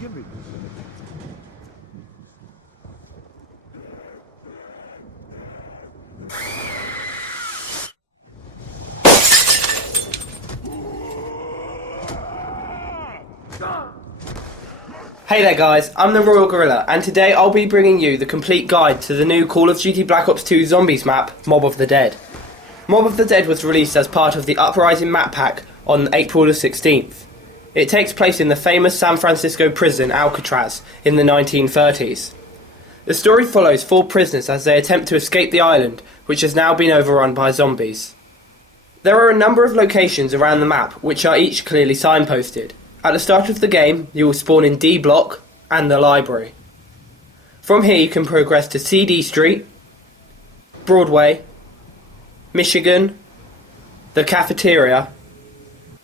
Hey there guys, I'm TheRoyalGorilla, and today I'll be bringing you the complete guide to the new Call of Duty Black Ops 2 Zombies map, Mob of the Dead. Mob of the Dead was released as part of the Uprising map pack on April the 16th. It takes place in the famous San Francisco prison Alcatraz in the 1930s. The story follows 4 prisoners as they attempt to escape the island, which has now been overrun by zombies. There are a number of locations around the map which are each clearly signposted. At the start of the game, you will spawn in D Block and the library. From here you can progress to CD Street, Broadway, Michigan, the cafeteria,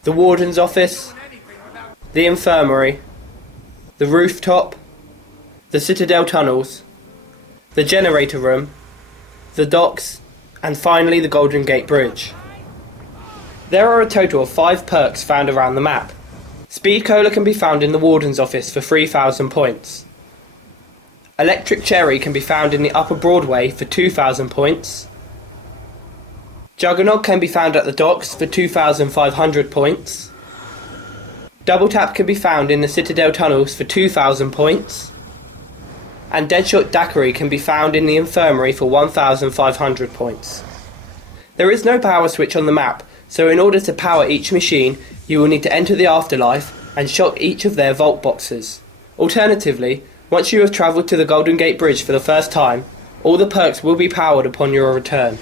the warden's office, the infirmary, the rooftop, the Citadel tunnels, the generator room, the docks, and finally the Golden Gate Bridge. There are a total of 5 perks found around the map. Speed Cola can be found in the Warden's office for 3,000 points. Electric Cherry can be found in the Upper Broadway for 2,000 points. Juggernaut can be found at the docks for 2,500 points. Double Tap can be found in the Citadel tunnels for 2,000 points. And Deadshot Daiquiri can be found in the Infirmary for 1,500 points. There is no power switch on the map, so in order to power each machine, you will need to enter the afterlife and shock each of their vault boxes. Alternatively, once you have travelled to the Golden Gate Bridge for the first time, all the perks will be powered upon your return.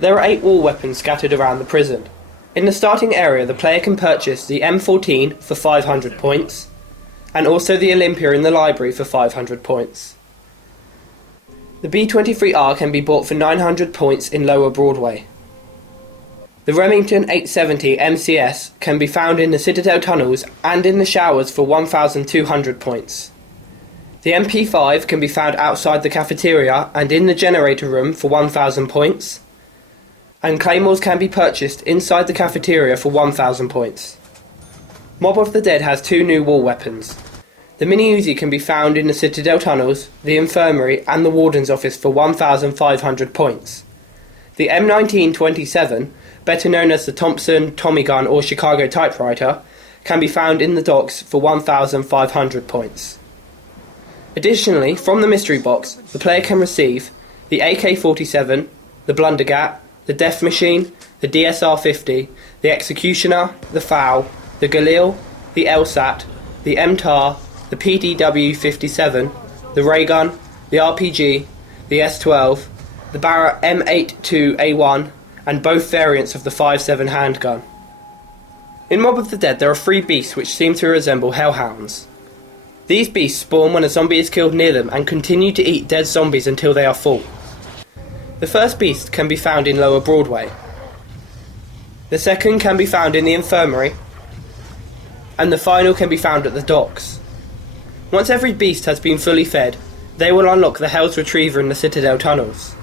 There are 8 war weapons scattered around the prison. In the starting area, the player can purchase the M14 for 500 points, and also the Olympia in the library for 500 points. The B-23R can be bought for 900 points in Lower Broadway. The Remington 870 MCS can be found in the Citadel tunnels and in the showers for 1,200 points. The MP5 can be found outside the cafeteria and in the generator room for 1,000 points. And Claymores can be purchased inside the cafeteria for 1,000 points. Mob of the Dead has 2 new war weapons. The Mini Uzi can be found in the Citadel tunnels, the infirmary and the warden's office for 1,500 points. The M1927, better known as the Thompson, Tommy Gun or Chicago typewriter, can be found in the docks for 1,500 points. Additionally, from the mystery box, the player can receive the AK-47, the Blundergat, the Death Machine, the DSR-50, the Executioner, the FAL, the Galil, the LSAT, the MTAR, the PDW-57, the Ray Gun, the RPG, the S-12, the Barrett M82A1, and both variants of the 5.7 handgun. In Mob of the Dead there are 3 beasts which seem to resemble hellhounds. These beasts spawn when a zombie is killed near them and continue to eat dead zombies until they are full. The first beast can be found in Lower Broadway. The second can be found in the infirmary, and the final can be found at the docks. Once every beast has been fully fed, they will unlock the Hell's Retriever in the Citadel tunnels.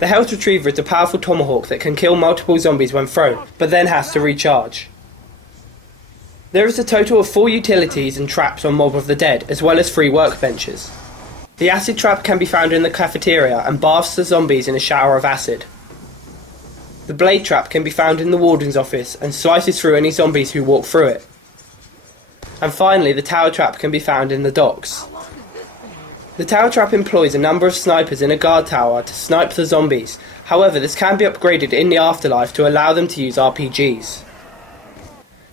The Hell's Retriever is a powerful tomahawk that can kill multiple zombies when thrown, but then has to recharge. There is a total of 4 utilities and traps on Mob of the Dead, as well as 3 workbenches. The acid trap can be found in the cafeteria and baths the zombies in a shower of acid. The blade trap can be found in the warden's office and slices through any zombies who walk through it. And finally, the tower trap can be found in the docks. The tower trap employs a number of snipers in a guard tower to snipe the zombies. However, this can be upgraded in the afterlife to allow them to use RPGs.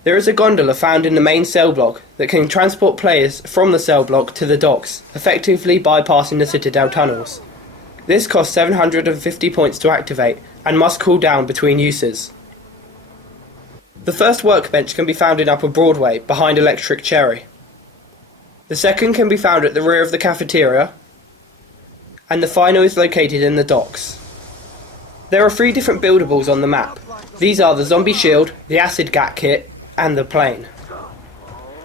There is a gondola found in the main cell block that can transport players from the cell block to the docks, effectively bypassing the Citadel tunnels. This costs 750 points to activate and must cool down between uses. The first workbench can be found in Upper Broadway, behind Electric Cherry. The second can be found at the rear of the cafeteria, and the final is located in the docks. There are 3 different buildables on the map. These are the Zombie Shield, the Acid Gat Kit, and the plane.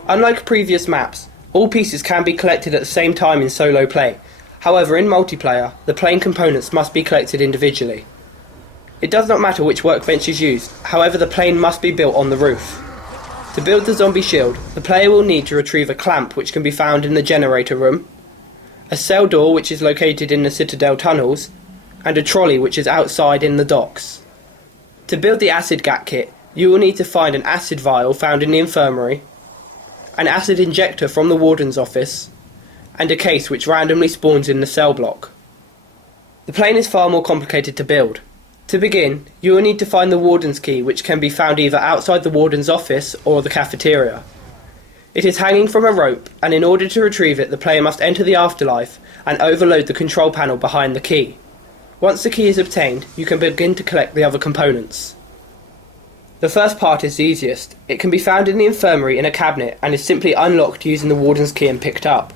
Unlike previous maps, all pieces can be collected at the same time in solo play. However, in multiplayer, the plane components must be collected individually. It does not matter which workbench is used, however the plane must be built on the roof. To build the zombie shield, the player will need to retrieve a clamp which can be found in the generator room, a cell door which is located in the Citadel tunnels, and a trolley which is outside in the docks. To build the acid gat kit, you will need to find an acid vial found in the infirmary, an acid injector from the warden's office, and a case which randomly spawns in the cell block. The plane is far more complicated to build. To begin, you will need to find the warden's key, which can be found either outside the warden's office or the cafeteria. It is hanging from a rope, and in order to retrieve it, the player must enter the afterlife and overload the control panel behind the key. Once the key is obtained, you can begin to collect the other components. The first part is the easiest. It can be found in the infirmary in a cabinet and is simply unlocked using the warden's key and picked up.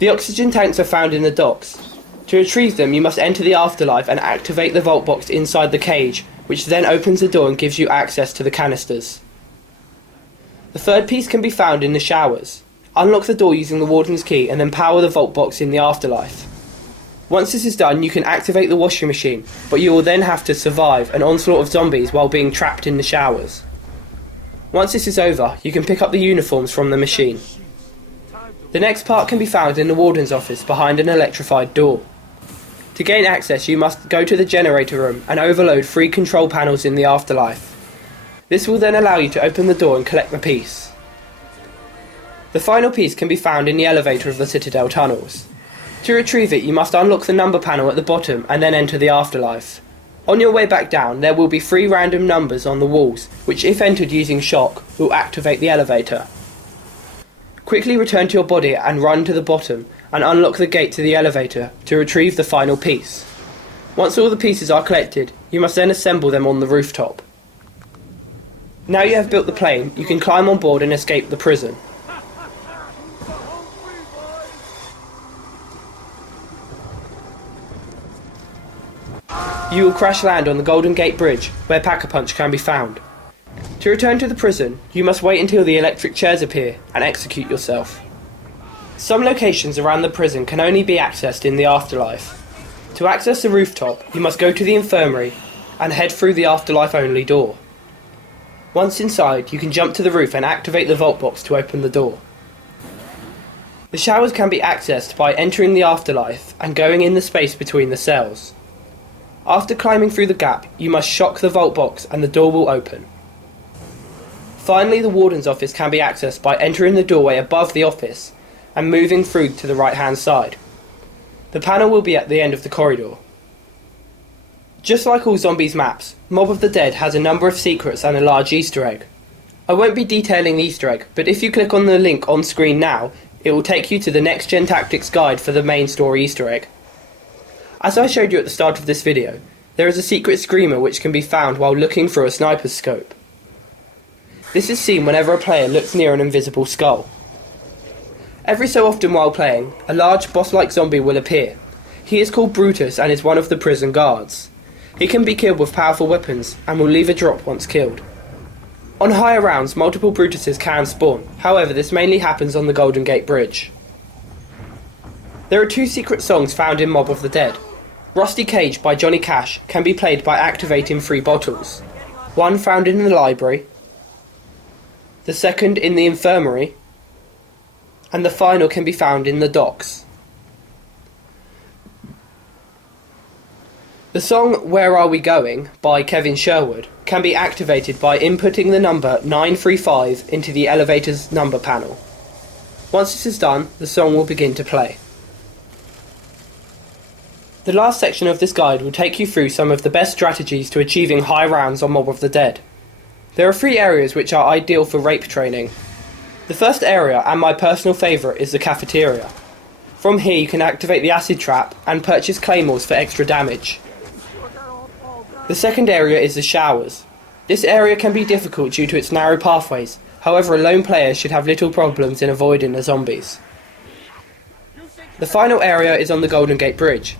The oxygen tanks are found in the docks. To retrieve them, you must enter the afterlife and activate the vault box inside the cage, which then opens the door and gives you access to the canisters. The third piece can be found in the showers. Unlock the door using the warden's key and then power the vault box in the afterlife. Once this is done, you can activate the washing machine, but you will then have to survive an onslaught of zombies while being trapped in the showers. Once this is over, you can pick up the uniforms from the machine. The next part can be found in the warden's office behind an electrified door. To gain access, you must go to the generator room and overload 3 control panels in the afterlife. This will then allow you to open the door and collect the piece. The final piece can be found in the elevator of the Citadel tunnels. To retrieve it, you must unlock the number panel at the bottom and then enter the afterlife. On your way back down, there will be 3 random numbers on the walls, which if entered using shock, will activate the elevator. Quickly return to your body and run to the bottom and unlock the gate to the elevator to retrieve the final piece. Once all the pieces are collected, you must then assemble them on the rooftop. Now you have built the plane, you can climb on board and escape the prison. You will crash land on the Golden Gate Bridge, where Pack-a-Punch can be found. To return to the prison, you must wait until the electric chairs appear and execute yourself. Some locations around the prison can only be accessed in the afterlife. To access the rooftop, you must go to the infirmary and head through the afterlife only door. Once inside, you can jump to the roof and activate the vault box to open the door. The showers can be accessed by entering the afterlife and going in the space between the cells. After climbing through the gap, you must shock the vault box and the door will open. Finally, the warden's office can be accessed by entering the doorway above the office and moving through to the right hand side. The panel will be at the end of the corridor. Just like all Zombies maps, Mob of the Dead has a number of secrets and a large Easter egg. I won't be detailing the Easter egg, but if you click on the link on screen now, it will take you to the Next Gen Tactics guide for the main story Easter egg. As I showed you at the start of this video, there is a secret screamer which can be found while looking through a sniper's scope. This is seen whenever a player looks near an invisible skull. Every so often while playing, a large boss-like zombie will appear. He is called Brutus and is one of the prison guards. He can be killed with powerful weapons and will leave a drop once killed. On higher rounds, multiple Brutuses can spawn, however this mainly happens on the Golden Gate Bridge. There are 2 secret songs found in Mob of the Dead. Rusty Cage by Johnny Cash can be played by activating 3 bottles. One found in the library, the second in the infirmary, and the final can be found in the docks. The song Where Are We Going by Kevin Sherwood can be activated by inputting the number 935 into the elevator's number panel. Once this is done, the song will begin to play. The last section of this guide will take you through some of the best strategies to achieving high rounds on Mob of the Dead. There are 3 areas which are ideal for rape training. The first area, and my personal favourite, is the cafeteria. From here you can activate the acid trap and purchase claymores for extra damage. The second area is the showers. This area can be difficult due to its narrow pathways, however a lone player should have little problems in avoiding the zombies. The final area is on the Golden Gate Bridge.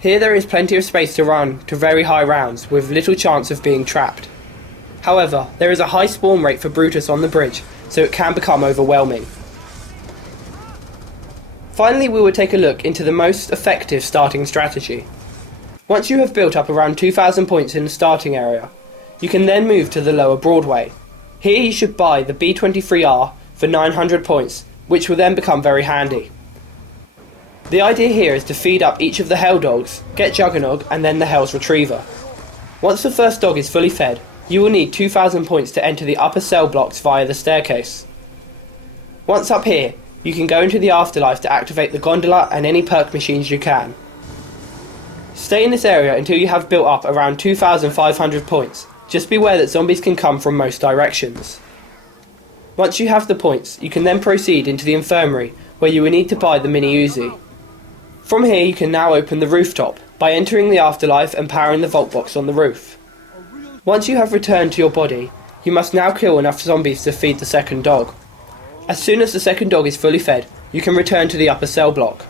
Here there is plenty of space to run to very high rounds with little chance of being trapped. However, there is a high spawn rate for Brutus on the bridge, so it can become overwhelming. Finally, we will take a look into the most effective starting strategy. Once you have built up around 2,000 points in the starting area, you can then move to the lower Broadway. Here you should buy the B23R for 900 points, which will then become very handy. The idea here is to feed up each of the Hell Dogs, get Juggernog and then the Hell's Retriever. Once the first dog is fully fed, you will need 2000 points to enter the upper cell blocks via the staircase. Once up here, you can go into the afterlife to activate the gondola and any perk machines you can. Stay in this area until you have built up around 2500 points. Just beware that zombies can come from most directions. Once you have the points, you can then proceed into the infirmary, where you will need to buy the mini Uzi. From here you can now open the rooftop, by entering the afterlife and powering the vault box on the roof. Once you have returned to your body, you must now kill enough zombies to feed the second dog. As soon as the second dog is fully fed, you can return to the upper cell block.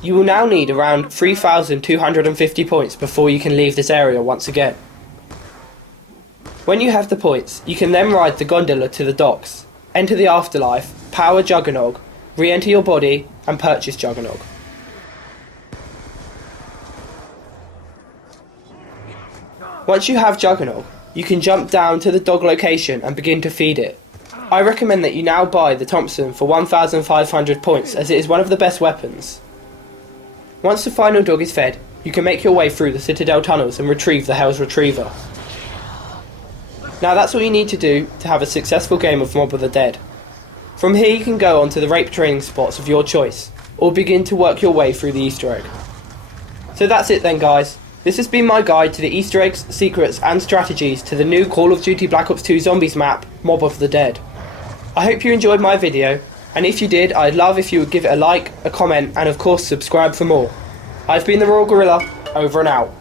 You will now need around 3250 points before you can leave this area once again. When you have the points, you can then ride the gondola to the docks, enter the afterlife, power Juggernog, re-enter your body and purchase Juggernog. Once you have Juggernog, you can jump down to the dog location and begin to feed it. I recommend that you now buy the Thompson for 1500 points, as it is one of the best weapons. Once the final dog is fed, you can make your way through the Citadel tunnels and retrieve the Hell's Retriever. Now that's all you need to do to have a successful game of Mob of the Dead. From here you can go on to the rape training spots of your choice, or begin to work your way through the Easter egg. So that's it then guys. This has been my guide to the Easter eggs, secrets and strategies to the new Call of Duty Black Ops 2 Zombies map, Mob of the Dead. I hope you enjoyed my video, and if you did, I'd love if you would give it a like, a comment and of course subscribe for more. I've been the Royal Gorilla, over and out.